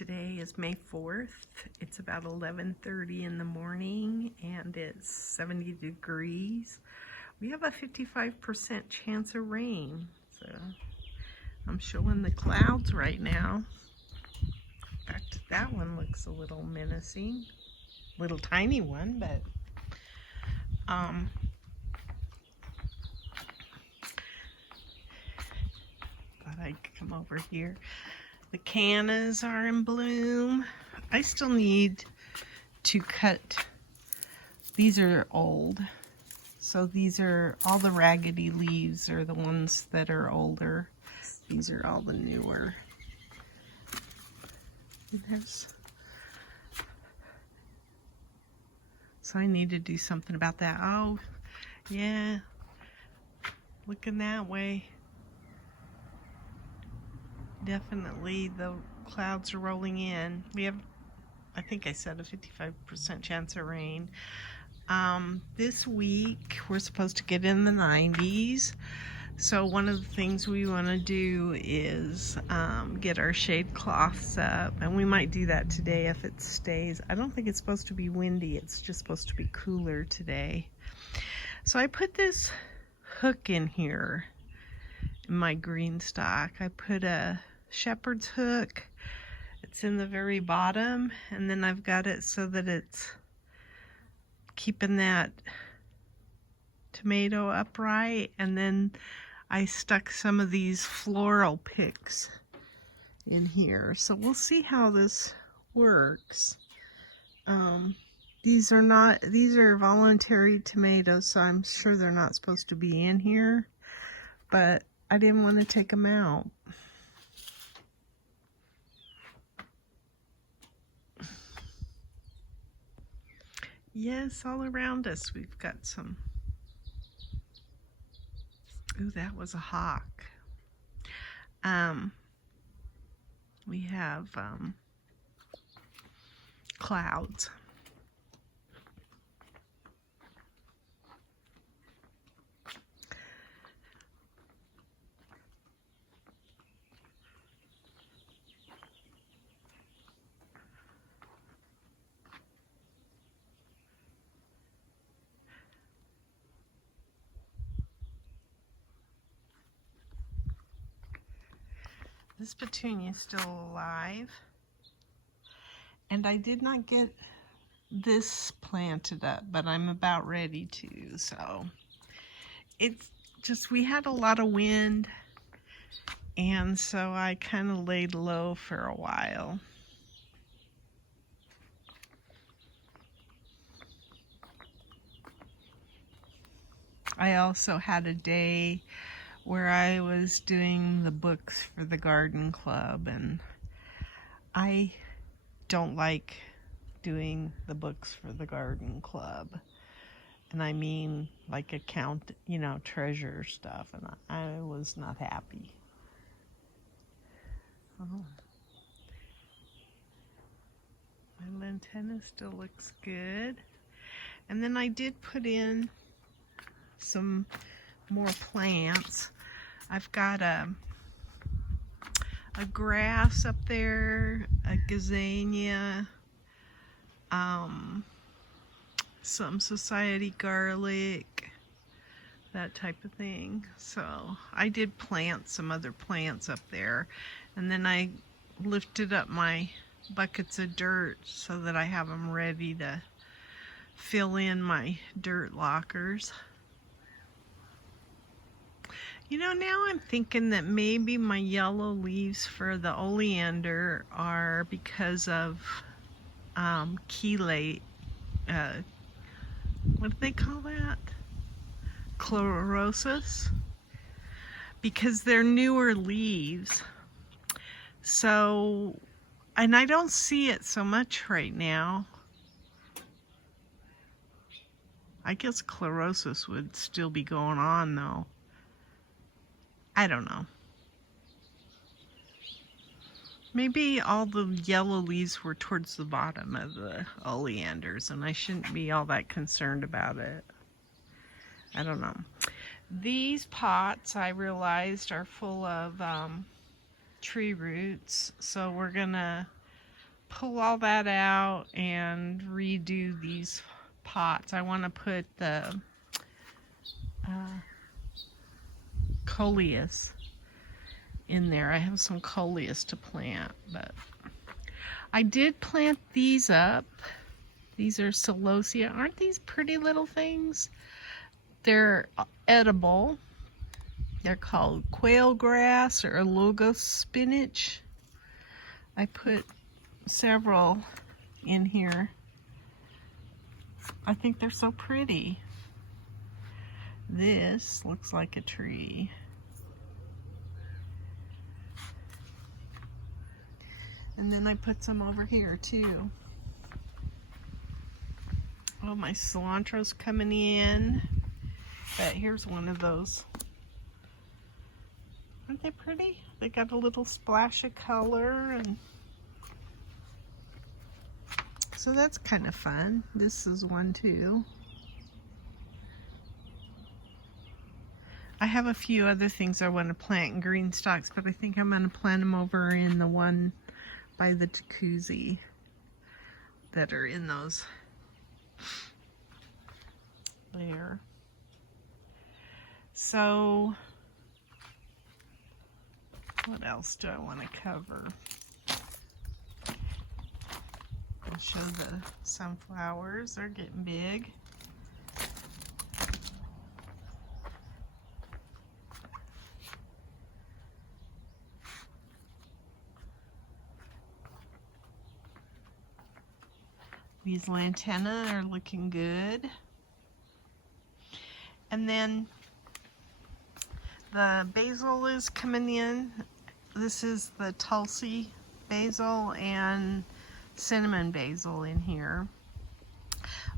Today is May 4th. It's about 11:30 in the morning and it's 70 degrees. We have a 55% chance of rain. So I'm showing the clouds right now. In fact, that one looks a little menacing. Little tiny one, but thought I'd come over here. The cannas are in bloom. I still need to cut. These are old. So these are all the raggedy leaves are the ones that are older. These are all the newer. So I need to do something about that. Oh, yeah. Looking that way. Definitely the clouds are rolling in. We have, I think I said, a 55% chance of rain. This week we're supposed to get in the 90s. So one of the things we want to do is get our shade cloths up, and we might do that today if it stays. I don't think it's supposed to be windy. It's just supposed to be cooler today. So I put this hook in here in my GreenStalk. I put a shepherd's hook. It's in the very bottom, and then I've got it so that it's keeping that tomato upright, and then I stuck some of these floral picks in here. So we'll see how this works. These are voluntary tomatoes, so I'm sure they're not supposed to be in here, but I didn't want to take them out. Yes, all around us we've got some. Ooh, that was a hawk. We have clouds. This petunia is still alive, and I did not get this planted up, but I'm about ready to. So it's just, we had a lot of wind, and so I kind of laid low for a while. I also had a day where I was doing the books for the garden club, and I don't like doing the books for the garden club. And I mean like account, treasure stuff, and I was not happy. Oh. My lantana still looks good. And then I did put in some more plants. I've got a grass up there, a gazania, some society garlic, that type of thing. So I did plant some other plants up there, and then I lifted up my buckets of dirt so that I have them ready to fill in my dirt lockers. Now I'm thinking that maybe my yellow leaves for the oleander are because of chelate. What do they call that? Chlorosis? Because they're newer leaves. So, and I don't see it so much right now. I guess chlorosis would still be going on though. I don't know. Maybe all the yellow leaves were towards the bottom of the oleanders, and I shouldn't be all that concerned about it. I don't know. These pots, I realized, are full of tree roots, so we're gonna pull all that out and redo these pots. I want to put the coleus in there. I have some coleus to plant, but I did plant these up. These are celosia. Aren't these pretty little things? They're edible. They're called quail grass or Logos spinach. I put several in here. I think they're so pretty. This looks like a tree. And then I put some over here too. Oh, my cilantro's coming in. But here's one of those. Aren't they pretty? They got a little splash of color, and so that's kind of fun. This is one too. I have a few other things I want to plant in GreenStalks, but I think I'm going to plant them over in the one by the jacuzzi that are in those there. So what else do I want to cover? I'll show the sunflowers. They're getting big. These lantana are looking good. And then the basil is coming in. This is the Tulsi basil and cinnamon basil in here.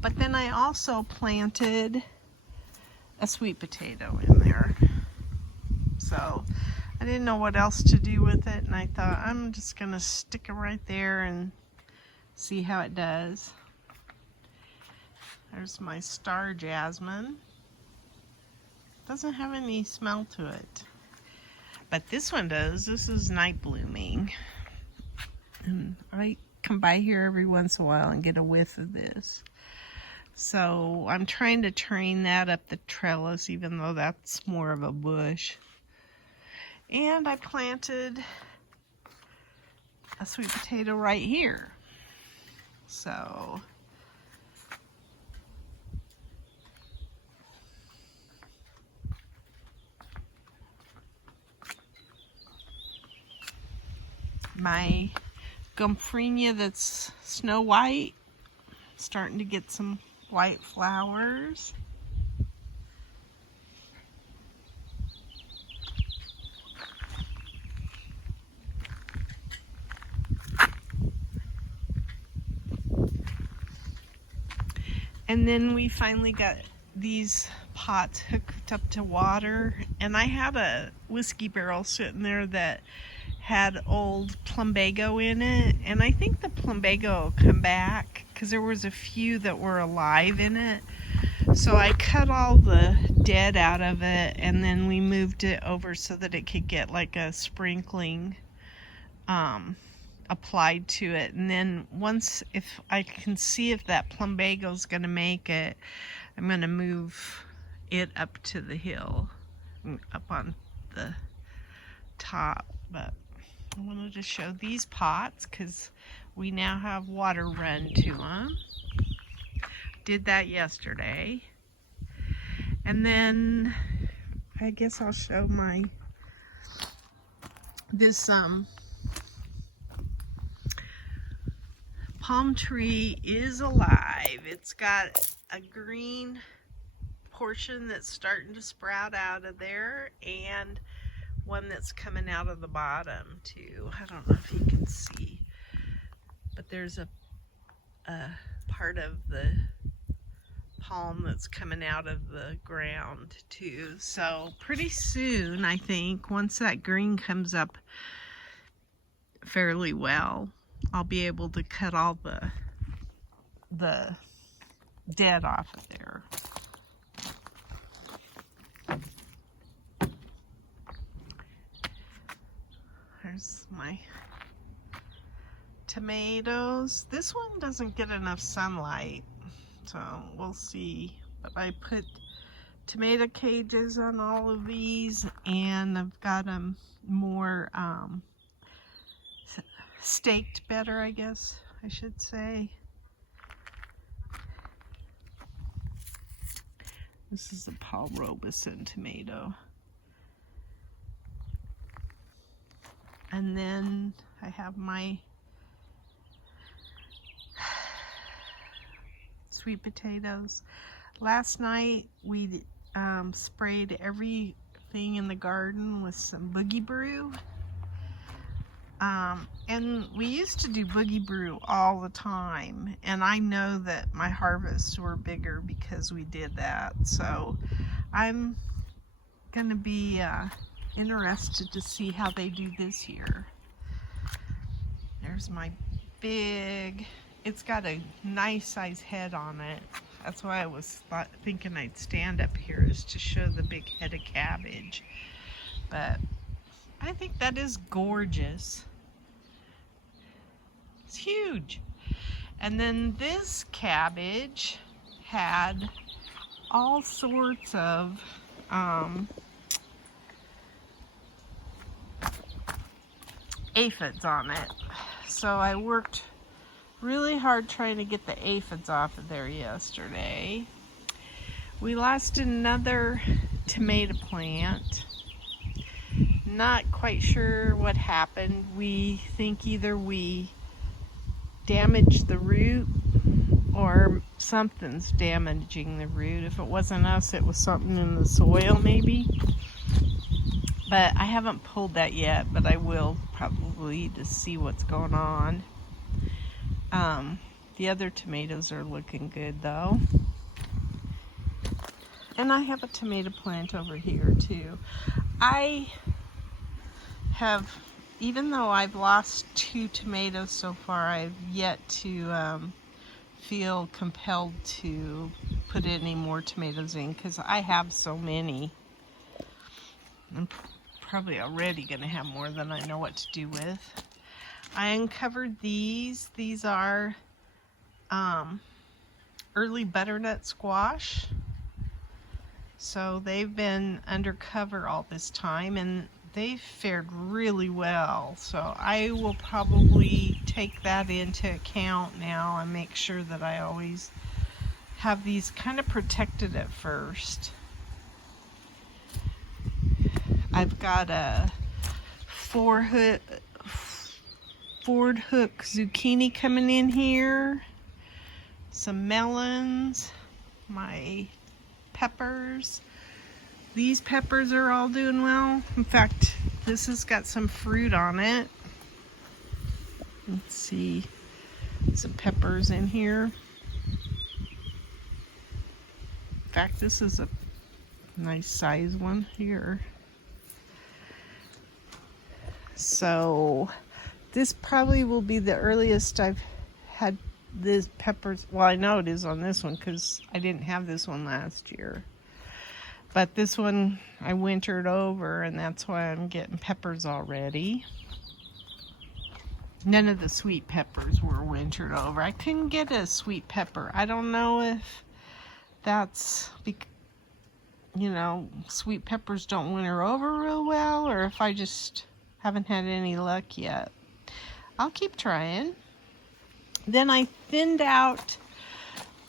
But then I also planted a sweet potato in there. So I didn't know what else to do with it, and I thought I'm just gonna stick it right there and see how it does. There's my star jasmine. Doesn't have any smell to it, but this one does. This is night blooming, and I come by here every once in a while and get a whiff of this. So I'm trying to train that up the trellis, even though that's more of a bush. And I planted a sweet potato right here. So my Gomphrenia that's snow white, starting to get some white flowers. And then we finally got these pots hooked up to water, and I had a whiskey barrel sitting there that had old plumbago in it, and I think the plumbago will come back because there was a few that were alive in it. So I cut all the dead out of it, and then we moved it over so that it could get like a sprinkling applied to it. And then once, if I can see if that plumbago is going to make it, I'm going to move it up to the hill, up on the top. But I wanted to show these pots because we now have water run to them. Did that yesterday. And then I guess I'll show this palm tree is alive. It's got a green portion that's starting to sprout out of there, and one that's coming out of the bottom too. I don't know if you can see, but there's a part of the palm that's coming out of the ground too. So pretty soon, I think, once that green comes up fairly well, I'll be able to cut all the dead off of there. There's my tomatoes. This one doesn't get enough sunlight, so we'll see. But I put tomato cages on all of these, and I've got them more staked better, I guess I should say. This is a Paul Robeson tomato. And then I have my sweet potatoes. Last night we sprayed everything in the garden with some boogie brew. And we used to do boogie brew all the time, and I know that my harvests were bigger because we did that. So I'm gonna be interested to see how they do this year. There's my big, it's got a nice size head on it. That's why I was thinking I'd stand up here, is to show the big head of cabbage. But I think that is gorgeous. It's huge. And then this cabbage had all sorts of aphids on it. So I worked really hard trying to get the aphids off of there yesterday. We lost another tomato plant. Not quite sure what happened. We think either we damaged the root or something's damaging the root. If it wasn't us, it was something in the soil maybe. But I haven't pulled that yet, but I will probably to see what's going on. The other tomatoes are looking good though. And I have a tomato plant over here too. I have, even though I've lost 2 tomatoes so far, I've yet to feel compelled to put any more tomatoes in because I have so many. I'm probably already going to have more than I know what to do with. I uncovered these. These are early butternut squash. So they've been undercover all this time, and they've fared really well. So I will probably take that into account now and make sure that I always have these kind of protected at first. I've got a Ford hook zucchini coming in here, some melons, my peppers. These peppers are all doing well. In fact, this has got some fruit on it. Let's see, some peppers in here. In fact, this is a nice size one here. So this probably will be the earliest I've had this peppers. Well, I know it is on this one because I didn't have this one last year. But this one I wintered over, and that's why I'm getting peppers already. None of the sweet peppers were wintered over. I couldn't get a sweet pepper. I don't know if that's because, you know, sweet peppers don't winter over real well, or if I just haven't had any luck yet. I'll keep trying. Then I thinned out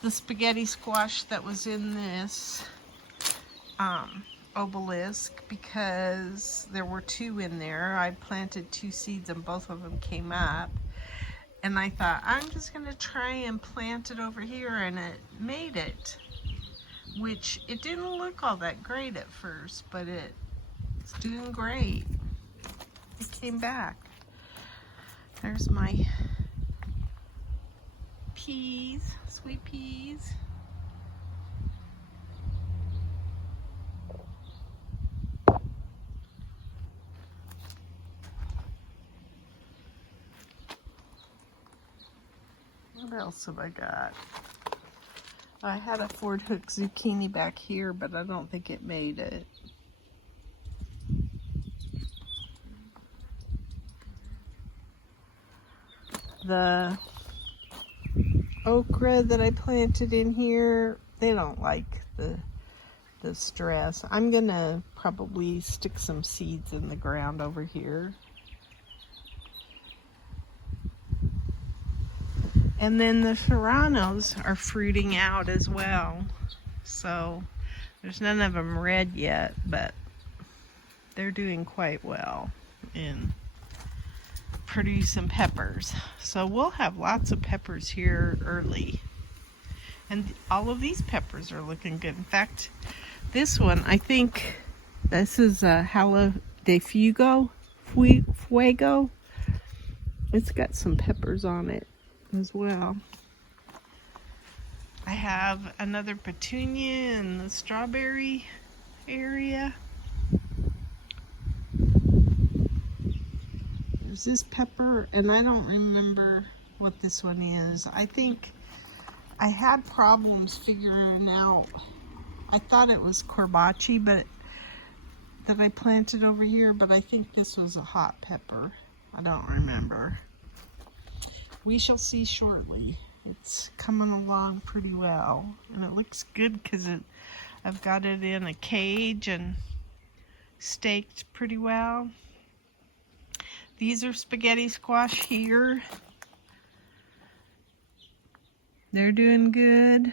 the spaghetti squash that was in this obelisk because there were 2 in there. I planted 2 seeds and both of them came up. And I thought, I'm just going to try and plant it over here, and it made it. Which, it didn't look all that great at first, but it's doing great. It came back. There's my peas, sweet peas. What else have I got? I had a Ford hook zucchini back here, but I don't think it made it. The okra that I planted in here, they don't like the stress. I'm gonna probably stick some seeds in the ground over here. And then the serranos are fruiting out as well. So there's none of them red yet, but they're doing quite well in producing peppers. So we'll have lots of peppers here early. And all of these peppers are looking good. In fact, this one, I think this is a Hala de Fuego. It's got some peppers on it as well. I have another petunia in the strawberry area. There's this pepper, and I don't remember what this one is. I think I had problems figuring out. I thought it was corbachi, but that I planted over here, but I think this was a hot pepper. I don't remember. We shall see shortly. It's coming along pretty well, and it looks good because I've got it in a cage and staked pretty well. These are spaghetti squash here. They're doing good.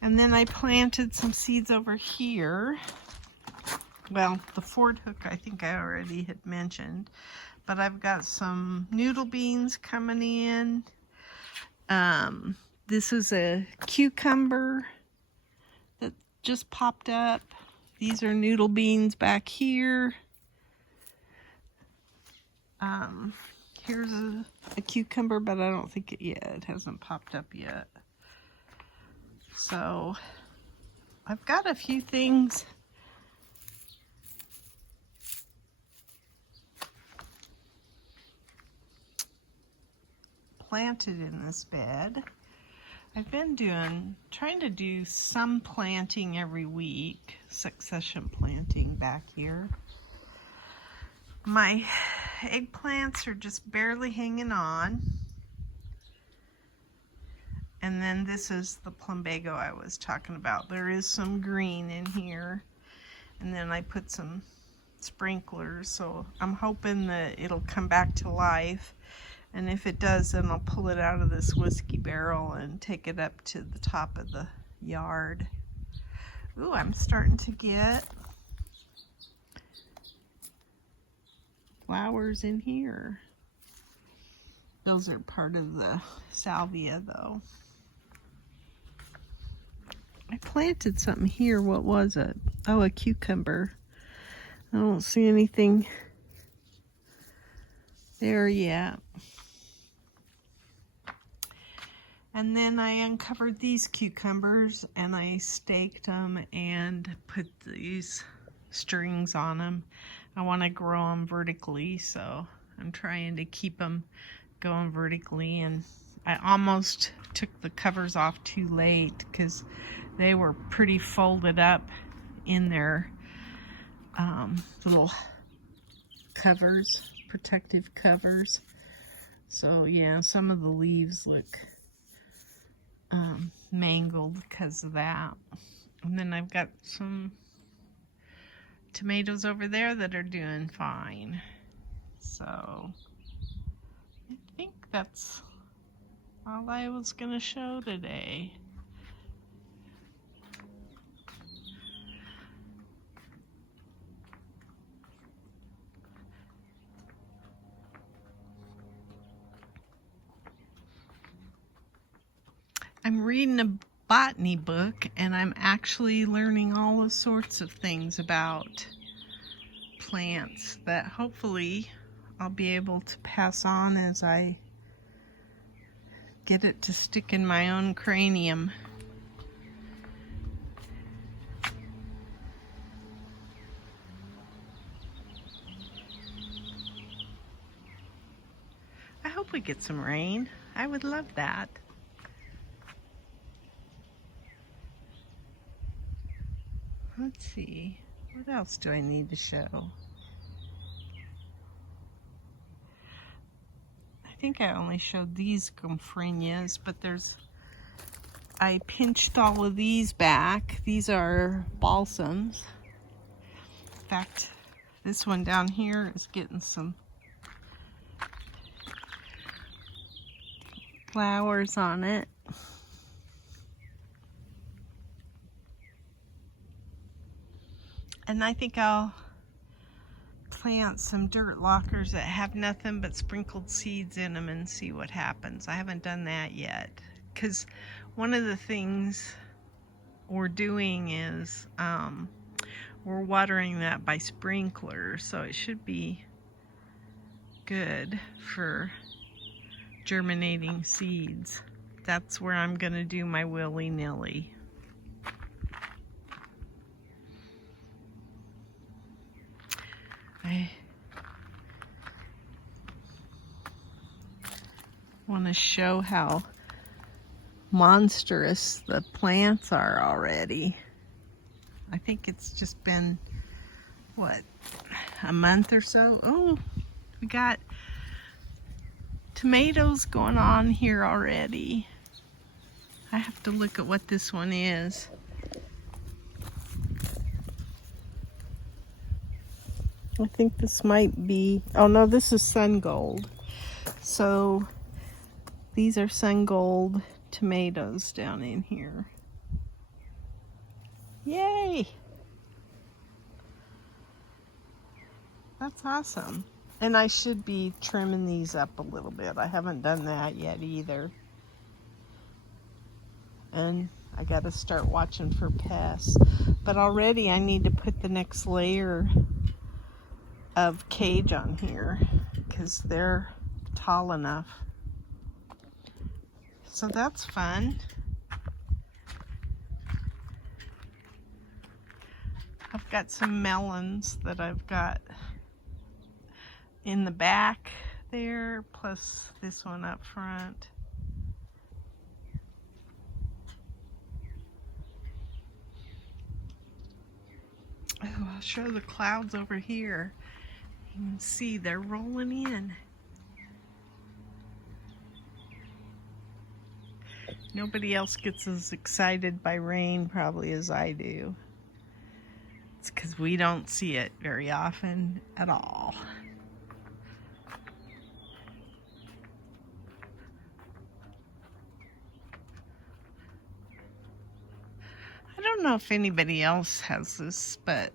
And then I planted some seeds over here. Well, the Ford hook I think I already had mentioned. But I've got some noodle beans coming in. This is a cucumber that just popped up. These are noodle beans back here. Here's a cucumber, but I don't think it hasn't popped up yet. So I've got a few things planted in this bed. I've been trying to do some planting every week, succession planting back here. My eggplants are just barely hanging on. And then this is the plumbago I was talking about. There is some green in here. And then I put some sprinklers, so I'm hoping that it'll come back to life. And if it does, then I'll pull it out of this whiskey barrel and take it up to the top of the yard. Ooh, I'm starting to get flowers in here. Those are part of the salvia, though. I planted something here. What was it? Oh, a cucumber. I don't see anything there yet. And then I uncovered these cucumbers and I staked them and put these strings on them. I want to grow them vertically, so I'm trying to keep them going vertically. And I almost took the covers off too late because they were pretty folded up in their little covers, protective covers. So yeah, some of the leaves look mangled because of that. And then I've got some tomatoes over there that are doing fine. So I think that's all I was going to show today. I'm reading a botany book and I'm actually learning all the sorts of things about plants that hopefully I'll be able to pass on as I get it to stick in my own cranium. I hope we get some rain. I would love that. Let's see, what else do I need to show? think I only showed these gomphrenas, but I pinched all of these back. These are balsams. In fact, this one down here is getting some flowers on it. And I think I'll plant some dirt lockers that have nothing but sprinkled seeds in them and see what happens. I haven't done that yet, because one of the things we're doing is we're watering that by sprinkler, so it should be good for germinating seeds. That's where I'm gonna do my willy-nilly. I want to show how monstrous the plants are already. I think it's just been, what, a month or so? Oh, we got tomatoes going on here already. I have to look at what this one is. I think this might be, oh no, this is sun gold. So these are sun gold tomatoes down in here. Yay! That's awesome. And I should be trimming these up a little bit. I haven't done that yet either. And I gotta start watching for pests. But already I need to put the next layer of cage on here because they're tall enough. So that's fun. I've got some melons that I've got in the back there, plus this one up front. Oh, I'll show the clouds over here. You can see they're rolling in. Nobody else gets as excited by rain probably as I do. It's because we don't see it very often at all. I don't know if anybody else has this, but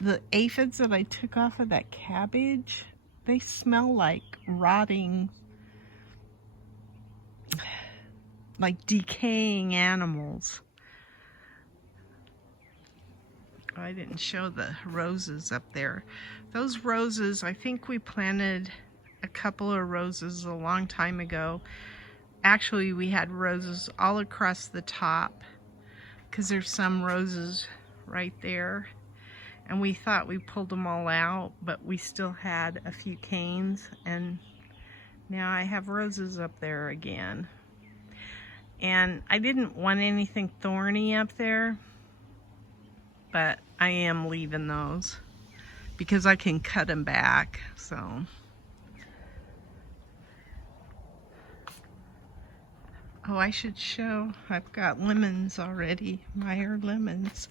the aphids that I took off of that cabbage, they smell like rotting, like decaying animals. I didn't show the roses up there. Those roses, I think we planted a couple of roses a long time ago. Actually, we had roses all across the top because there's some roses right there. And we thought we pulled them all out, but we still had a few canes, and now I have roses up there again. And I didn't want anything thorny up there, but I am leaving those because I can cut them back, so. Oh, I should show, I've got lemons already, Meyer lemons.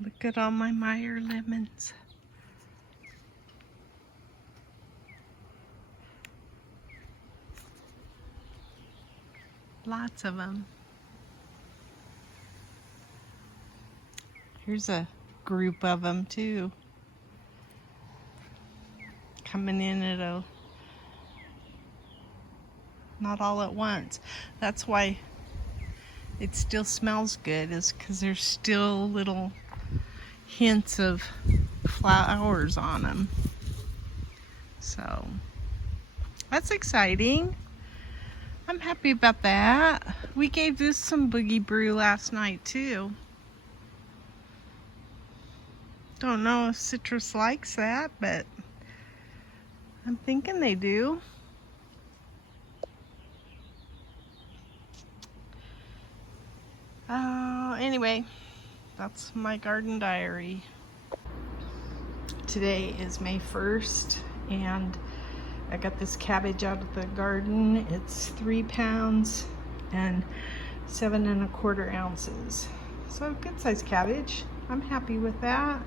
Look at all my Meyer lemons. Lots of them. Here's a group of them too. Coming in at a, not all at once. That's why it still smells good, is because there's still little hints of flowers on them. So that's exciting. I'm happy about that. We gave this some boogie brew last night too. Don't know if citrus likes that, but I'm thinking they do. Anyway, that's my garden diary. Today is May 1st, and I got this cabbage out of the garden. It's 3 pounds and 7 1/4 ounces. So good sized cabbage. I'm happy with that.